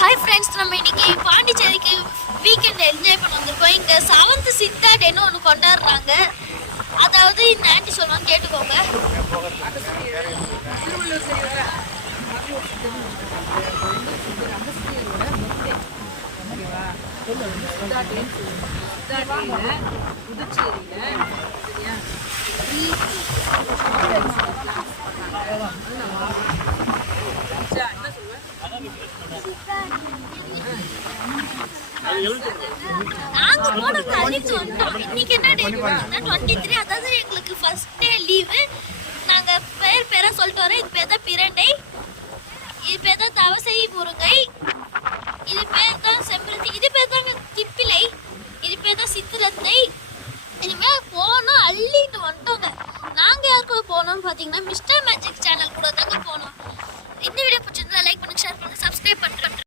Hi friends, நம்ம இன்னைக்கு பாண்டிச்சேரிக்கு வீக்கெண்ட் என்ஜாய் பண்ண வந்திருக்கோம். இங்கே 7th சித்தா டேன்னு ஒன்று கொண்டாடுறாங்க. அதாவது இந்த ஆண்டி சொல்லுவாங்க, கேட்டுக்கோங்க. நாங்க போன கழிச்சு வந்துட்டோம். இன்னைக்கு என்ன டேட் 23, அதாவது எங்களுக்கு ஃபர்ஸ்ட் டே லீவு. நாங்க பேரா சொல்லிட்டு வரோம். இது பேர் தான் பிரண்டை, இது பேர் தான் தவசை முருங்கை,